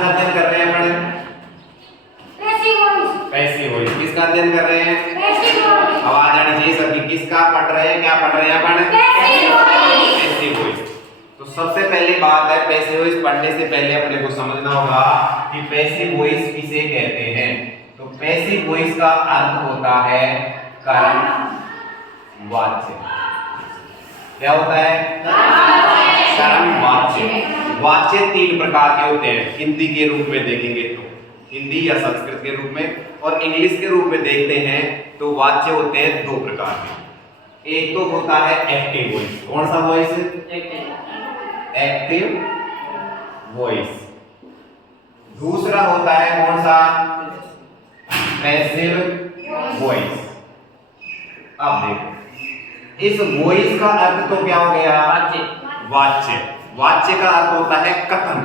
किसका अध्ययन कर रहे हैं अपन? Passive voice. किसका अध्ययन कर रहे हैं? आवाज आनी चाहिए सबकी। किसका पढ़ रहे हैं? क्या पढ़ रहे हैं अपन? Passive voice. तो सबसे पहली बात है, पैसिव वॉइस पढ़ने से पहले अपने को समझना होगा कि पैसिव वॉइस किसे कहते हैं। तो पैसिव वॉइस का अर्थ होता है कर्म वाच्य। क्या होता है? कर्म वाच्य। वाच्य 3 प्रकार के होते हैं। हिंदी के रूप में देखेंगे तो हिंदी या संस्कृत के रूप में, और इंग्लिश के रूप में देखते हैं तो वाच्य होते हैं 2 प्रकार के। एक तो होता है एक्टिव वॉइस। कौन सा वॉइस? Active voice. दूसरा होता है कौन सा? Passive voice. अब देखो, इस वॉइस का अर्थ तो क्या हो गया? वाच्य। वाच्य का अर्थ होता है कथन।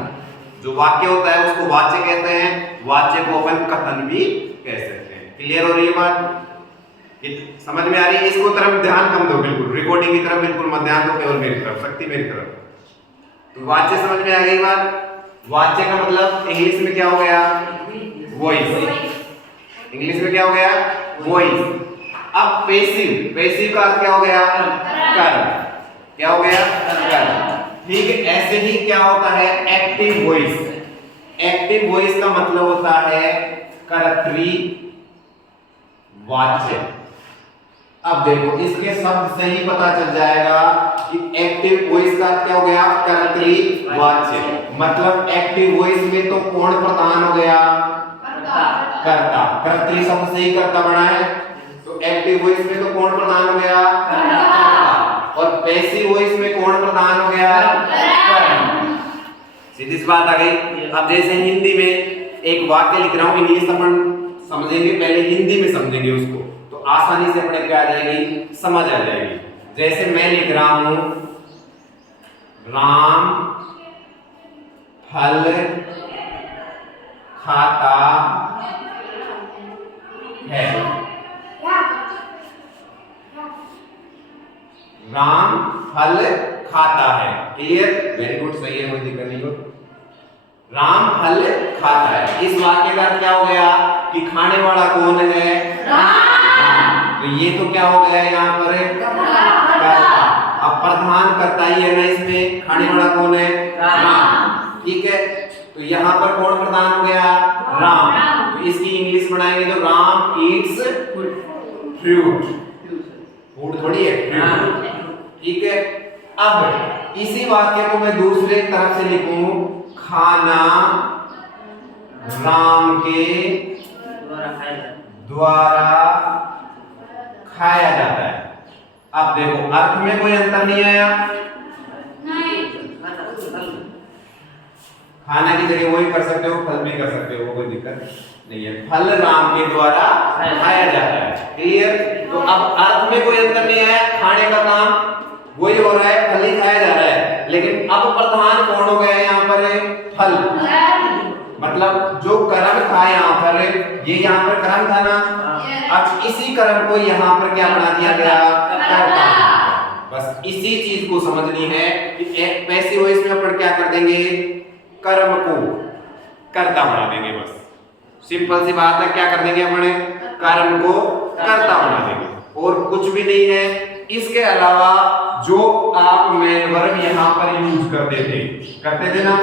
जो वाक्य होता है उसको वाच्य कहते हैं। वाच्य को अपन कथन भी कह सकते हैं। क्लियर हो रही है बात? समझ में आ रही है? इसको तरफ ध्यान कम दो, बिल्कुल रिकॉर्डिंग की तरफ बिल्कुल मत ध्यान दो, केवल मेरी तरफ, शक्ति मेरी तरफ। तो वाच्य समझ में आ गई बात? वाच्य का मतलब इंग्लिश में क्या हो गया? वॉइस। इंग्लिश में क्या हो गया? वॉइस। अब पैसिव, पैसिव का अर्थ क्या हो गया? कर्म। क्या हो गया? कर्म। ठीक है, ऐसे ही क्या होता है? Active voice. एक्टिव वॉइस का मतलब होता है कर्तरी वाच्य। अब देखो, इसके शब्द से ही पता चल जाएगा कि एक्टिव वॉइस का क्या हो गया? कर्तरी वाच्य। मतलब एक्टिव वॉइस में तो कौन प्रधान हो गया? कर्ता। कर्तरी शब्द से ही कर्ता बना है, तो एक्टिव वॉइस में तो कौन प्रधान हो गया? कर्ता। और पैसिव वॉइस में कौन प्रधान हो गया? कर्म। सीधी सी बात आ गई। अब जैसे हिंदी में एक वाक्य लिख रहा हूं, इंग्लिश अपन समझेंगे, पहले हिंदी में समझेंगे उसको, तो आसानी से अपने क्या आ जाएगी? समझ आ जाएगी। जैसे मैं लिख रहा हूं, राम फल खाता है। राम फल खाता है। क्लियर? वेरी गुड, सही है, कोई दिक्कत नहीं हो। राम फल खाता है। इस वाक्य का अर्थ क्या हो गया? कि खाने वाला कौन है? राम। तो ये तो क्या हो गया यहाँ पर? कर्ता। अब प्रधान कर्ता ही है ना इसमें, खाने वाला कौन है? राम। ठीक है, तो यहाँ पर कौन प्रधान हो गया? राम। तो इसकी इंग्लिश बनाएंगे तो राम ईट्स फ्रूट। फूड थोड़ी है, फ्रूट। ठीक है, अब इसी वाक्य को मैं दूसरे तरफ से लिखूं, खाना राम के द्वारा खाया जाता है। अब देखो, अर्थ में कोई अंतर नहीं आया। खाना की जगह वही कर सकते हो, फल भी कर सकते हो, कोई दिक्कत नहीं है। फल राम के द्वारा खाया जाता है। क्लियर? तो अब अर्थ में कोई अंतर नहीं आया, खाने का काम वही हो रहा है, फल ही खाया जा रहा है। लेकिन अब प्रधान कौन हो गया यहाँ पर? फल। मतलब जो कर्म था यहाँ पर, ये यहाँ पर कर्म था ना, अब इसी कर्म को यहाँ पर क्या बना दिया गया? कर्ता। बस इसी चीज को समझनी है कि एक पैसिव वॉइस में अपन क्या कर देंगे? कर्म को कर्ता बना देंगे। बस सिंपल सी बात है, क्या कर देंगे अपने? कर्म को कर्ता बना देंगे, और कुछ भी नहीं है। इसके अलावा जो आप मेन वर्ब यहाँ पर यूज करते थे ना,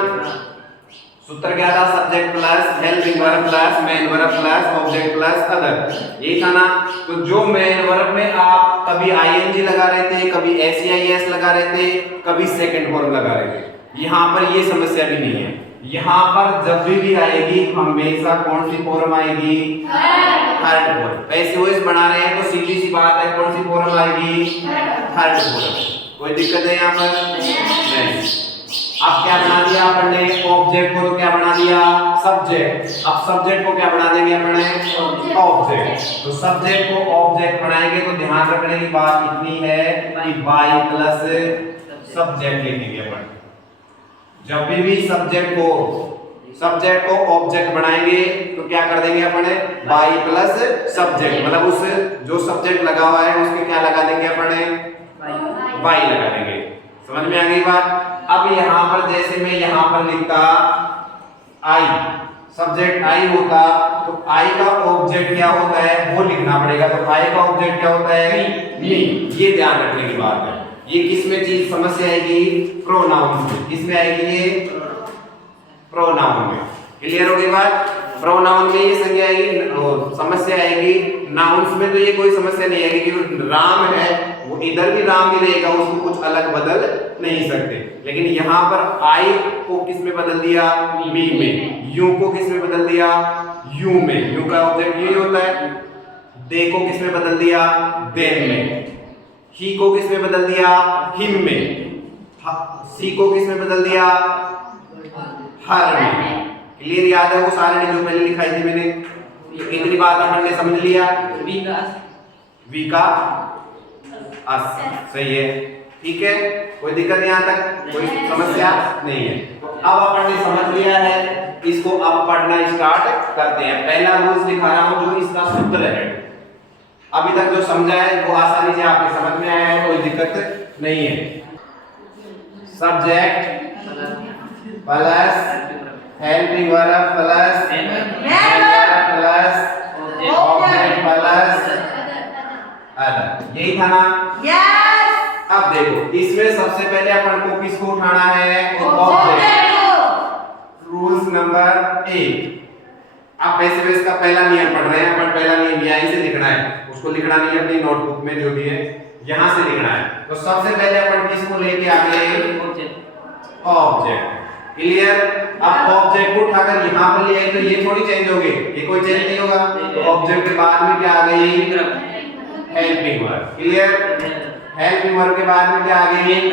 सूत्र क्या था? Subject plus helping verb plus main verb plus object plus other, यही था ना। तो जो मेन वर्ब में आप कभी आईएनजी लगा रहे थे, कभी एसईआईएस लगा रहे थे, कभी सेकंड फॉर्म लगा रहे थे, यहाँ पर ये समस्या भी नहीं है। यहाँ पर जब भी आएगी हमेशा कौन सी फॉर्म आएगी? Third form. पैसिव वॉइस बना रहे हैं तो सीधी सी बात है, कौन सी फॉर्म आएगी? Third form. कोई दिक्कत है यहाँ पर? नहीं। अब क्या बना दिया अपन ने? ऑब्जेक्ट को तो क्या बना दिया? सब्जेक्ट। अब सब्जेक्ट को क्या बना देंगे अपने? ऑब्जेक्ट। तो सब्जेक्ट को ऑब्जेक्ट बनाएंगे तो ध्यान रखने की बात इतनी है कि बाई प्लस सब्जेक्ट लिखेंगे अपन। जब भी सब्जेक्ट को ऑब्जेक्ट बनाएंगे तो क्या कर देंगे अपने? बाई प्लस सब्जेक्ट, मतलब उस जो सब्जेक्ट लगा हुआ है उसके क्या लगा देंगे अपने? बाई लगा देंगे। समझ में आ गई बात? अब यहाँ पर जैसे मैं यहाँ पर लिखता आई, सब्जेक्ट आई होता तो आई का ऑब्जेक्ट क्या होता है वो लिखना पड़ेगा। तो आई का ऑब्जेक्ट क्या होता है? मी। ये ध्यान रखने की बात है। ये किस में चीज समस्या आएगी? प्रोनाउन में। किस में आएगी ये? प्रोनाउन में। क्लियर हो गई बात? प्रोनाउन में ये संज्ञा आएगी, समस्या आएगी। नाउन्स में तो ये कोई समस्या नहीं आएगी क्योंकि राम है वो इधर भी राम ही रहेगा, उसको कुछ अलग बदल नहीं सकते। लेकिन यहाँ पर आई को किस में बदल दिया? मी में। यू को किस में बदल दिया? यू में। यू का ऑब्जेक्ट ये होता है। दे को किस में बदल दिया? देम में। ही को किस में बदल दिया? हिम में। सी को किस में बदल दिया? हर में। क्लियर याद है वो सारे जो पहले लिखाई थी मैंने? इतनी बात अपन ने समझ लिया। वी का अस सही है, ठीक है, कोई दिक्कत नहीं यहाँ तक, कोई समस्या नहीं है। तो अब अपन ने समझ लिया है, इसको अब पढ़ना स्टार्ट करते हैं। पहला रूल्स दिखा रहा हूँ जो इसका सूत्र है। अभी तक जो समझा है वो आसानी से आपके समझ में आया है, कोई दिक्कत नहीं है। Subject plus helping verb plus plus object plus other, यही था ना? यस। अब देखो इसमें सबसे पहले अपन को किसको उठाना है? ऑब्जेक्ट। Rules number 1। अब वैसे भी इसका पहला नियम पढ़ रहे हैं अपन। पहला नियम यहीं से लिखना है, उसको लिखना नहीं है अपनी नोटबुक में जो भी है, यहां से लिखना है। तो सबसे पहले अपन किसको लेके आ गए? ऑब्जेक्ट। क्लियर? अब ऑब्जेक्ट को उठाकर यहां पर ले आए तो ये थोड़ी चेंज हो गई, ये कोई चेंज नहीं होगा। तो ऑब्जेक्ट के बाद में क्या आ गई? Helping verb. Clear? Helping verb के बाद में क्या आ गई?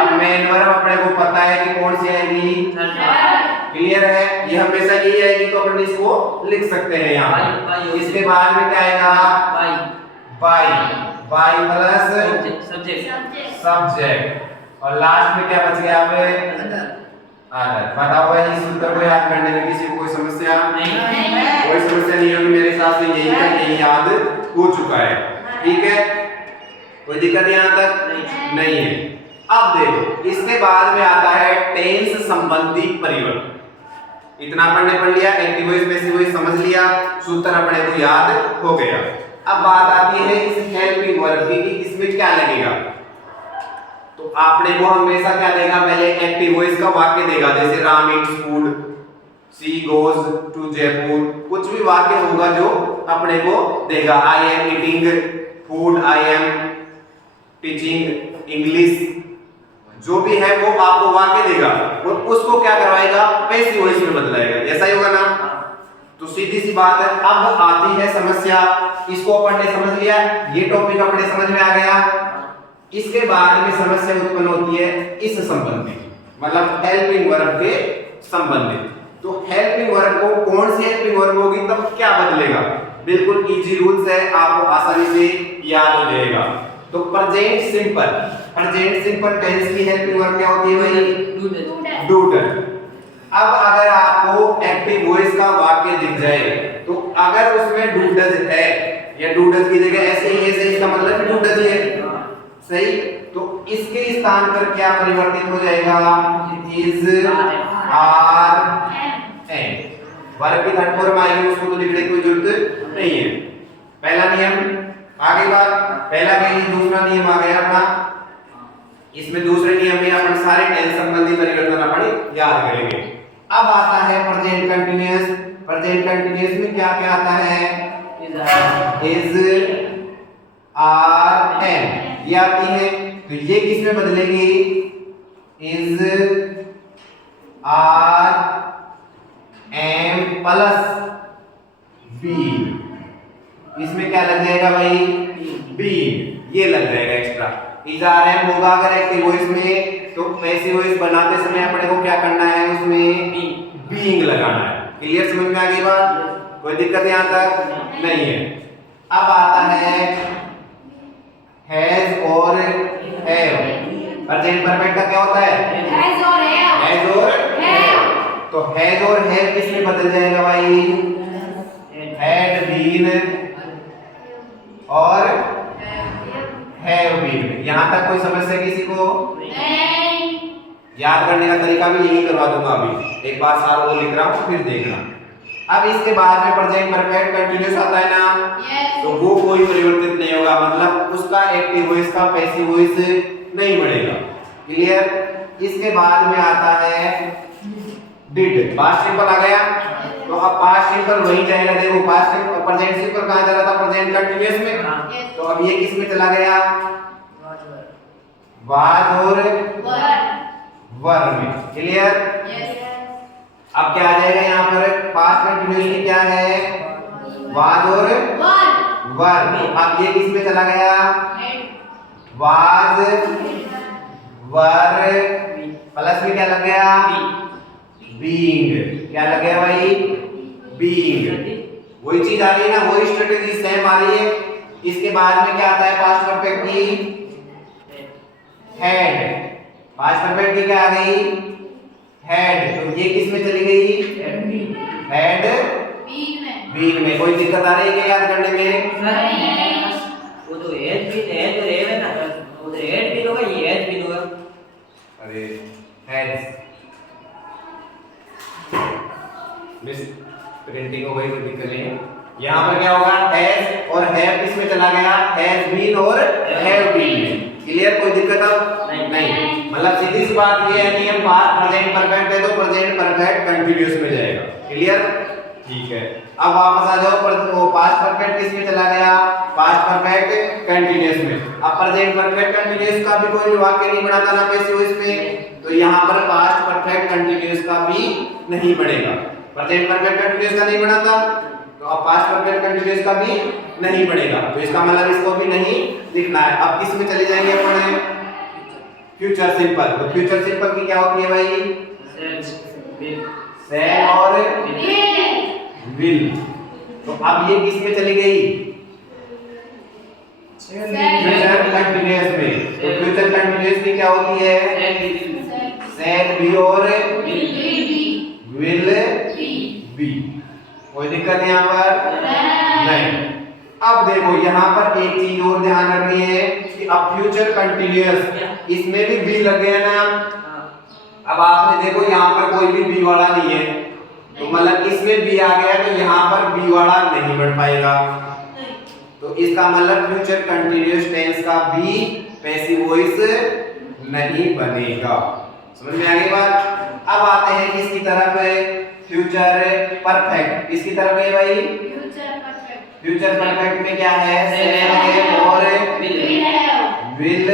अब मेन वर्ब अपने को पता है कि कौन सी आएगी? क्लियर है? ये हमेशा यही आएगी तो अपन इसको लिख सकते हैं यहाँ पर। इसके बाद में क्या आएगा? बाई। बाई प्लस सब्जेक्ट और लास्ट में क्या बच गया? अदर। बताओ भाई इस सूत्र को याद करने में किसी को कोई समस्या? नहीं। कोई समस्या नहीं होगी मेरे हिसाब से, यही का यही याद हो चुका है, ठीक है, कोई दिक्कत यहाँ तक नहीं है। अब देखो इसके बाद में आता है टेंस संबंधी परिवर्तन। इतना अपन ने पढ़ लिया, एक्टिव वॉइस पैसिव वॉइस समझ लिया, सूत्र अपने को याद हो गया। अब बात आती है इस हेल्पिंग वर्ब की कि इसमें क्या लगेगा। तो आपने को हमेशा क्या देगा? पहले एक्टिव वॉइस का वाक्य देगा, जैसे Ram eats food, she goes to Jaipur, कुछ भी वाक्य होगा जो अपने को देगा। I am eating food, I am teaching English, जो भी है वो आपको वाक्य देगा और उसको क्या करवाएगा? पैसिव वॉइस में बदलाएगा। ऐसा ही होगा ना? तो सीधी सी बात है। अब आती है समस्या, इसको अपन ने समझ लिया, ये टॉपिक अपने समझ में आ गया। इसके बाद में समस्या उत्पन्न होती है इस संबंधी, मतलब हेल्पिंग वर्ब के संबंधित। तो हेल्पिंग वर्ब को कौन सी हेल्पिंग वर्ब होगी तब क्या बदलेगा? बिल्कुल इजी रूल्स है, आपको आसानी से याद हो जाएगा। तो present simple, present simple tense की हेल्पिंग वर्ब क्या होती है भाई? Do done. अब अगर आपको एक्टिव वॉइस का वाक्य दिख जाए तो अगर उसमें डू डज है या डू डज की जगह ऐसे ही ऐसे, इसका मतलब डू डज है, सही। तो इसके स्थान पर क्या परिवर्तित हो जाएगा? Is are an. वर्ब की थर्ड फॉर्म आएगी, उसको तो लिखने की कोई जरूरत नहीं है। पहला नियम आगे बात, पहला कहीं दूसरा नियम आ गया अपना। इसमें दूसरे नियम में अपन सारे टेंस संबंधी परिवर्तन अपन याद करेंगे। अब आता है प्रेजेंट कंटीन्यूअस। प्रेजेंट कंटीन्यूअस में क्या क्या आता है? इज आर एन ये आती है। तो ये किस में बदलेगी? Is are am plus be. इसमें क्या लग जाएगा भाई? बी, ये लग जाएगा एक्स्ट्रा। इज आर एम होगा अगर एक्टिव वॉइस में, तो पैसिव वॉइस बनाते समय अपने को क्या करना है? उसमें बीइंग लगाना है। क्लियर? समझ में आ गई बात? कोई दिक्कत यहाँ तक नहीं है। अब आता है हैज और हैव। प्रेजेंट परफेक्ट का क्या होता है? हैज और हैव। हैज और हैव। तो हैज और हैव किस में बदल जाएगा भाई? हैड बीन और हैव बीन। यहां तक कोई समस्या किसी को? नहीं। याद करने का तरीका भी यही करवा दूंगा अभी, एक बार सारों को लिख रहा हूँ फिर देखना। अब इसके बाद में प्रेजेंट परफेक्ट कंटीन्यूअस आता है ना, तो वो कोई परिवर्तित नहीं होगा, मतलब उसका एक्टिव वॉइस का पैसिव वॉइस नहीं बढ़ेगा। क्लियर। इसके बाद में आता है डिड, पास्ट सिंपल आ गया। तो अब पास्ट सिंपल वही जाएगा, देखो पास्ट सिंपल प्रेजेंट सिंपल कहां जा रहा था, प्रेजेंट कंटीन्यूअस में, तो अब ये किस में चला गया, वाज और वर में। क्लियर। अब क्या आ जाएगा यहाँ पर, पास्ट कंटीन्यूअसली क्या है, वाज और वर। अब ये किस में चला गया, वाज वर प्लस में क्या लग गया, बीइंग। क्या लग गया भाई, बीइंग। वही चीज आ रही है ना, वही स्ट्रेटजी सेम आ रही है। इसके बाद में क्या आता है पास्ट परफेक्ट की, हैड। पास्ट परफेक्ट की क्या आ गई, हैड। तो ये किस में चली गई, हैड बीन में। कोई दिक्कत आ रही है क्या याद करने में, नहीं। वो तो एज भी है, तो है ना, वो तो एज भी होगा, ये एज भी होगा। अरे हैज मिस प्रिंटिंग हो गई, कोई दिक्कत नहीं है। यहाँ पर क्या होगा, हैज और हैव किस में चला गया, हैज बीन और हैव बीन। क्लियर। कोई दिक्कत अब नहीं। मतलब सीधी सी बात ये है कि हम पास्ट प्रेजेंट परफेक्ट है तो प्रेजेंट परफेक्ट कंटीन्यूअस में जाएगा। क्लियर। ठीक है। अब वापस आ जाओ पर वो पास्ट परफेक्ट किस में चला गया, पास्ट परफेक्ट कंटीन्यूअस में। अब प्रेजेंट परफेक्ट कंटीन्यूअस का भी कोई वाक्य नहीं बनाता ना पैसिव वॉइस में, तो यहाँ पर पास्ट परफेक्ट कंटीन्यूअस का भी नहीं बढ़ेगा। प्रेजेंट परफेक्ट कंटीन्यूअस का नहीं बनाता, तो अब पास्ट परफेक्ट कंटीन्यूअस का भी नहीं बढ़ेगा, तो इसका मतलब इसको भी नहीं लिखना है। अब किस में चले जाएंगे अपन, फ्यूचर सिंपल। तो फ्यूचर सिंपल की क्या होती है भाई, शैल और विल। तो अब ये किस में चली गई, फ्यूचर कंटीन्यूअस में। तो फ्यूचर कंटीन्यूअस की क्या होती है, शैल बी और विल बी। कोई दिक्कत यहाँ पर नहीं। अब देखो यहाँ पर एक चीज और ध्यान रखनी है कि अब फ्यूचर कंटीन्यूअस इसमें भी बी लग गया ना। अब आपने देखो यहाँ पर कोई भी बी वाला नहीं है, तो मतलब इसमें बी आ गया तो यहाँ पर बी वाला नहीं बढ़ पाएगा, तो इसका मतलब फ्यूचर कंटीन्यूअस टेंस का भी पैसिव वॉइस नहीं बनेगा। समझ में आ गई बात। अब आते हैं किसकी तरफ, फ्यूचर परफेक्ट। किसकी तरफ है भाई, फ्यूचर परफेक्ट में क्या है, है और विल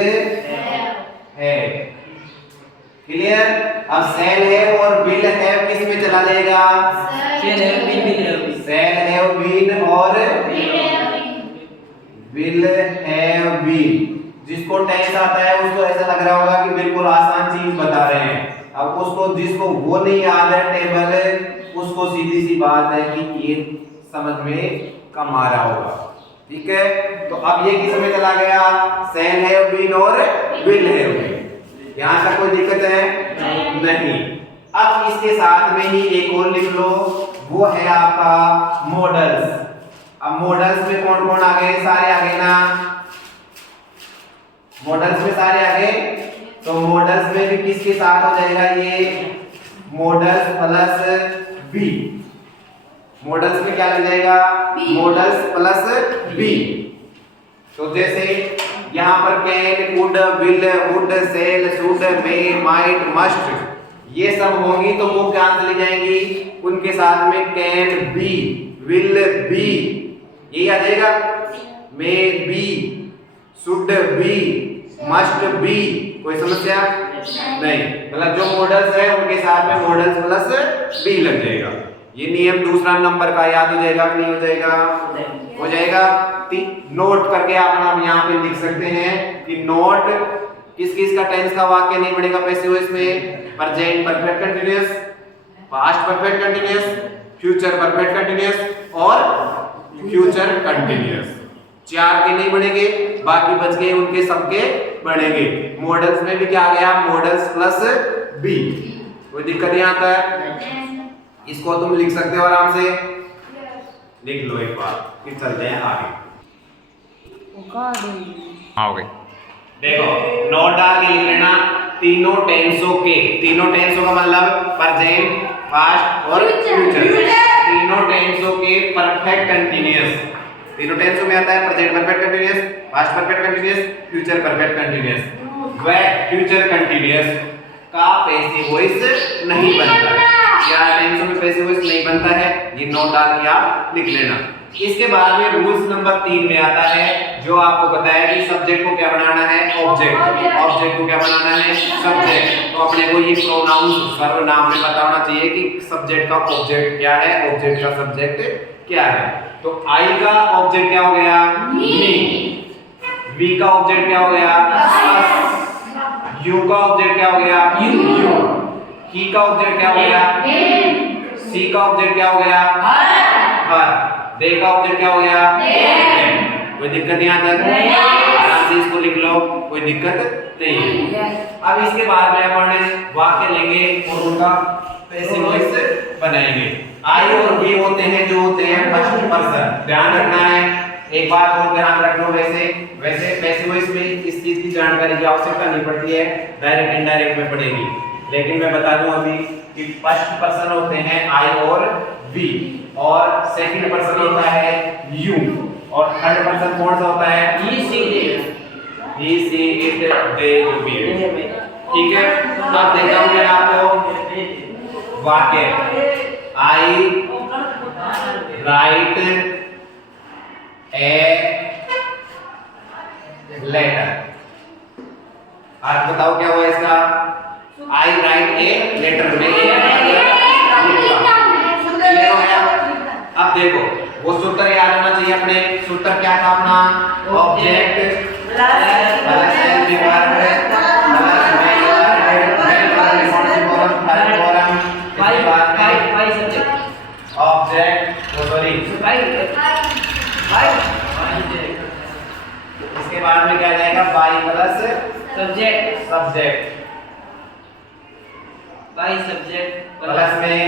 है। क्लियर। अब सेल है और विल है किस में चला जाएगा, सेल है बीन और विल हैव बीन। जिसको टेंस आता है उसको ऐसा लग रहा होगा कि बिल्कुल आसान चीज बता रहे हैं। अब उसको जिसको वो नहीं याद है टेबल, उसको सीधी सी बात है कि ये समझ में कम आ रहा होगा। ठीक है। तो अब ये किस में चला गया, सेल हैव बीन और विल हैव बीन। यहाँ तक कोई दिक्कत है नहीं। अब इसके साथ में ही एक और लिख लो, वो है आपका मॉडल्स। अब मॉडल्स में कौन कौन आ गए, सारे आ गए ना, मॉडल्स में सारे आ गए। तो मॉडल्स में भी किसके साथ हो जाएगा, ये मॉडल्स प्लस बी। मॉडल्स में क्या लग जाएगा, मॉडल्स प्लस बी। तो जैसे यहाँ पर can, could, will, would, shall, should, may, might, must, ये सब होंगी तो वो क्या चली जाएंगी, उनके साथ में कैन बी, विल बी, ये आ जाएगा, may be, should be, must be. कोई समस्या नहीं। मतलब जो मॉडल्स है उनके साथ में मॉडल्स प्लस बी लग जाएगा। ये नियम दूसरा नंबर का याद हो जाएगा कि नहीं हो जाएगा, हो जाएगा। नोट करके आप नाम यहाँ पे लिख सकते हैं कि नोट किस किस का टेंस का वाक्य नहीं बनेगा पैसिव वॉइस में, present perfect continuous, past perfect continuous, future perfect continuous और फ्यूचर कंटीन्यूअस। चार के नहीं बनेंगे, बाकी बच गए उनके सबके बनेंगे। मॉडल्स में भी क्या आ गया, मॉडल्स प्लस बी। कोई दिक्कत नहीं आता है, इसको तुम लिख सकते हो आराम से, लिख लो एक बार फिर चलते हैं आगे। हाँ, हो गई। देखो नोट डाल के लिख लेना, तीनों टेंसों का मतलब प्रेजेंट, पास्ट और फ्यूचर। तीनों टेंसों के परफेक्ट कंटीन्यूअस, तीनों टेंसों में आता है present perfect continuous, past perfect continuous, future perfect continuous. वह फ्यूचर कंटीन्यूअस का पैसिव वॉइस नहीं बनता है। क्या टेंसों में पैसिव वॉइस नहीं बनता है, ये नोट डाल के आप लिख लेना। इसके बाद में रूल्स नंबर 3 में आता है, जो आपको बताया कि सब्जेक्ट को क्या बनाना है, ऑब्जेक्ट, ऑब्जेक्ट को क्या बनाना है, सब्जेक्ट। तो अपने को ये प्रोनाउंस सर्वनाम में पता होना चाहिए कि सब्जेक्ट का ऑब्जेक्ट क्या है, ऑब्जेक्ट का सब्जेक्ट क्या है। तो आई का ऑब्जेक्ट क्या हो गया, मी। वी का ऑब्जेक्ट क्या हो गया, अस। यू का ऑब्जेक्ट क्या हो गया, यू। ही का ऑब्जेक्ट क्या हो गया, सी का ऑब्जेक्ट क्या हो गया, हर। दे का ऑब्जेक्ट क्या हो गया, कोई दिक्कत यहाँ तक, आराम से इसको लिख लो, कोई दिक्कत नहीं है। अब इसके बाद में अपन वाक्य लेंगे और उनका पैसिव वॉइस बनाएंगे। आई और वी होते हैं जो होते हैं फर्स्ट पर्सन। ध्यान रखना है, एक बात और ध्यान रख लो, वैसे पैसिव वॉइस में इस चीज की जानकारी की आवश्यकता नहीं पड़ती है, डायरेक्ट इनडायरेक्ट में पड़ेगी। लेकिन मैं बता दूं अभी कि फर्स्ट पर्सन होते हैं आई और वी, और सेकंड पर्सन होता है यू, और थर्ड पर्सन कौन सा होता है, ही सी इट दे जो भी है। ठीक है, अब देखता हूं मैं आपको वाक्य। आई राइट ए लेटर। आज बताओ क्या हुआ इसका, आई राइट ए लेटर में अब देखो वो सूत्र याद होना चाहिए अपने। सूत्र क्या था अपना, object plus NP verb plus main object sorry इसके बाद में क्या जाएगा, by plus subject by subject plus में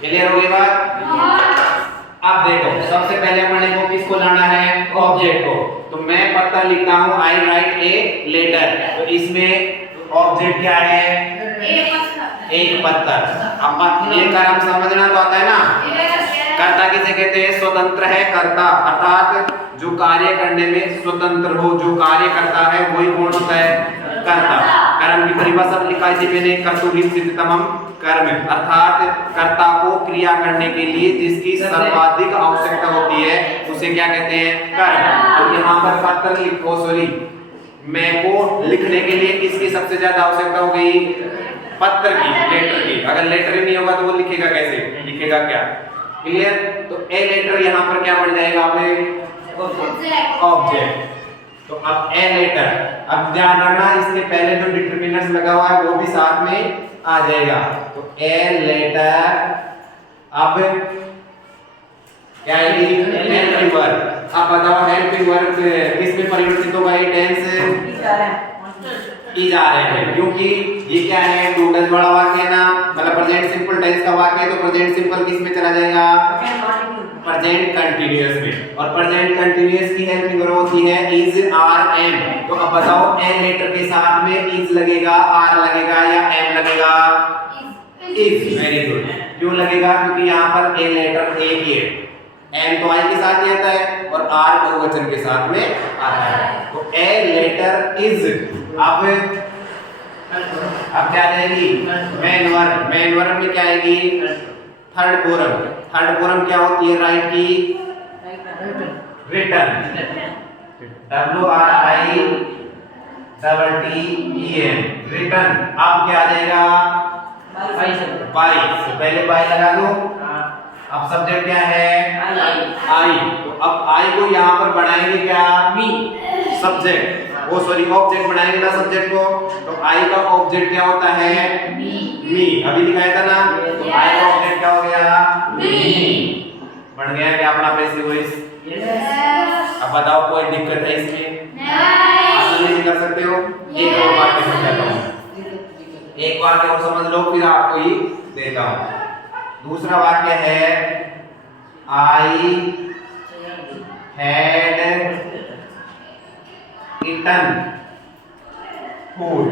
क्लियर हो गई बात। अब देखो सबसे पहले अपने को किसको लाना है, ऑब्जेक्ट को। तो मैं पत्र लिखता हूं आई राइट ए लेटर, तो इसमें ऑब्जेक्ट क्या है, एक पत्र। अब ये कर्म समझना तो आता है ना, कर्ता किसे कहते हैं, स्वतंत्र है कर्ता, अर्थात जो कार्य करने में स्वतंत्र हो, जो कार्य करता है वही कौन होता है, कर्ता। कर्म की परिभाषा लिखा थी मैंने, कर्तुरीप्सिततमम् कर्म, अर्थात कर्ता को क्रिया करने के लिए जिसकी सर्वाधिक आवश्यकता होती है उसे क्या कहते हैं, कर्म। तो यहाँ पर पत्र लिखो, सॉरी मैं को लिखने के लिए किसकी सबसे ज्यादा आवश्यकता हो गई, पत्र की, लेटर की। अगर लेटर ही नहीं होगा तो वो लिखेगा कैसे, लिखेगा क्या, क्लियर। तो ए लेटर यहाँ पर क्या बन जाएगा, ऑब्जेक्ट। तो अब ए लेटर, अब ध्यान रखना इसके पहले जो डिटरमिनर्स लगा हुआ है वो भी साथ में आ जाएगा। तो ए लेटर, अब क्या आएगी, हेल्पिंग वर्ब। अब बताओ हेल्पिंग वर्ब किस में परिवर्तित होगा, ये टेंस इज आ रहे हैं, क्योंकि ये क्या है, टू टेंस वाला वाक्य है ना, मतलब प्रेजेंट सिंपल टेंस का वाक्य है। तो प्रेजेंट सिंपल किस में चला जाएगा, प्रेजेंट कंटीन्यूअस में। और प्रेजेंट कंटीन्यूअस की हेल्पिंग वर्ब होती है इज, आर, एम। तो अब बताओ ए लेटर के साथ में इज लगेगा, आर लगेगा या एम लगेगा, इज। Very good. क्यों लगेगा, क्योंकि यहाँ पर ए लेटर एक ही है, एम तो आई के साथ ही आता है और आर बहुवचन के साथ में आता है। तो ए लेटर इज। अब क्या आएगी, मेन वर्ब। मेन वर्ब में क्या आएगी, थर्ड फॉर्म। थर्ड फॉर्म क्या होती है, राइट की, रिटन, WRITTEN, रिटन। अब क्या आ जाएगा, बाई। तो पहले बाई लगा दो। अब सब्जेक्ट क्या है, आई। तो अब आई को यहाँ पर बनाएंगे क्या, मी, सब्जेक्ट, वो सॉरी ऑब्जेक्ट बनाएंगे ना सब्जेक्ट को। तो आई का ऑब्जेक्ट क्या होता है, मी। अभी दिखाया था ना, तो आई का ऑब्जेक्ट क्या हो गया, मी। बन गया क्या अपना पैसिव वॉइस। अब बताओ कोई दिक्कत है इसमें, आसानी से कर सकते हो। एक और वाक्य समझाता हूँ, एक वाक्य और समझ लो फिर आपको ही देता हूँ। दूसरा वाक्य है, आई हैड eaten फूड।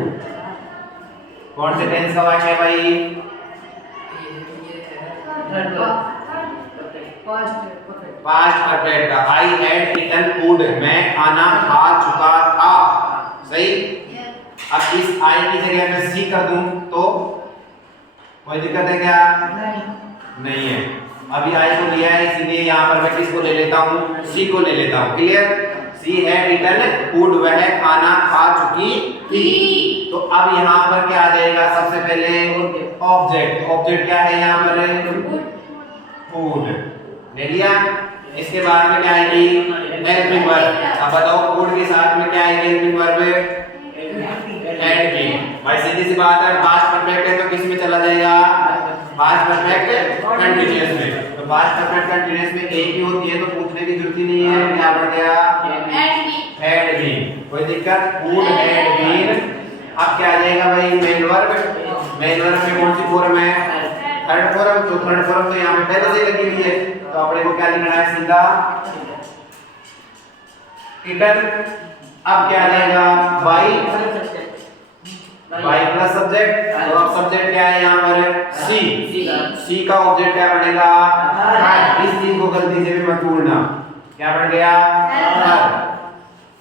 कौन से टेंस का वाक्य है भाई? पास्ट परफेक्ट का। आई हैड ईटन फूड, मैं खाना खा चुका था। सही। अब इस आई की जगह मैं सी कर दूं तो कोई दिक्कत है क्या? नहीं है। अभी आई को लिया है इसलिए यहाँ पर मैं किसको ले लेता हूँ? सी को ले लेता हूँ। Clear? She had eaten food, वह खाना खा चुकी थी। तो अब यहाँ पर क्या आ जाएगा? सबसे पहले ऑब्जेक्ट। ऑब्जेक्ट क्या है यहाँ पर? फूड। ले लिया। इसके बाद में क्या आएगी? Helping verb. अब बताओ फूड के साथ में क्या आएगी? हेल्पिंग वर्ब हैड की। भाई सीधी सी बात है, पास्ट परफेक्ट है तो किस में चला जाएगा? पास्ट परफेक्ट कंटीन्यूअस में। तो पास्ट परफेक्ट कंटीन्यूअस में एक ही होती है तो पूछने की जरूरत ही नहीं है। क्या बढ़ गया? Had been. कोई दिक्कत? Food had been. अब क्या आ जाएगा भाई? Main verb. मेन वर्ब में कौन सी फॉर्म है? Third form. तो थर्ड फॉर्म तो यहाँ पे पहले से लगी हुई है तो अपने को क्या लिखना है? सीधा ईटन। अब क्या आ जाएगा? By plus subject. तो अब सब्जेक्ट क्या है यहाँ पर? सी। सी का ऑब्जेक्ट क्या बनेगा? हर। इस चीज को गलती से भी मत भूलना। क्या बन गया? हर।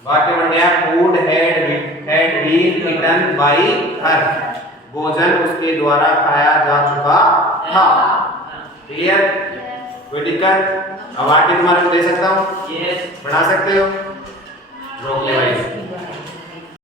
वाक्य बन गया food had been eaten by her. भोजन उसके द्वारा खाया जा चुका था। क्लियर? कोई दिक्कत? अब वाक्य तुम्हारे को दे सकता हूँ? यस। बना सकते हो? रोक ले भाई।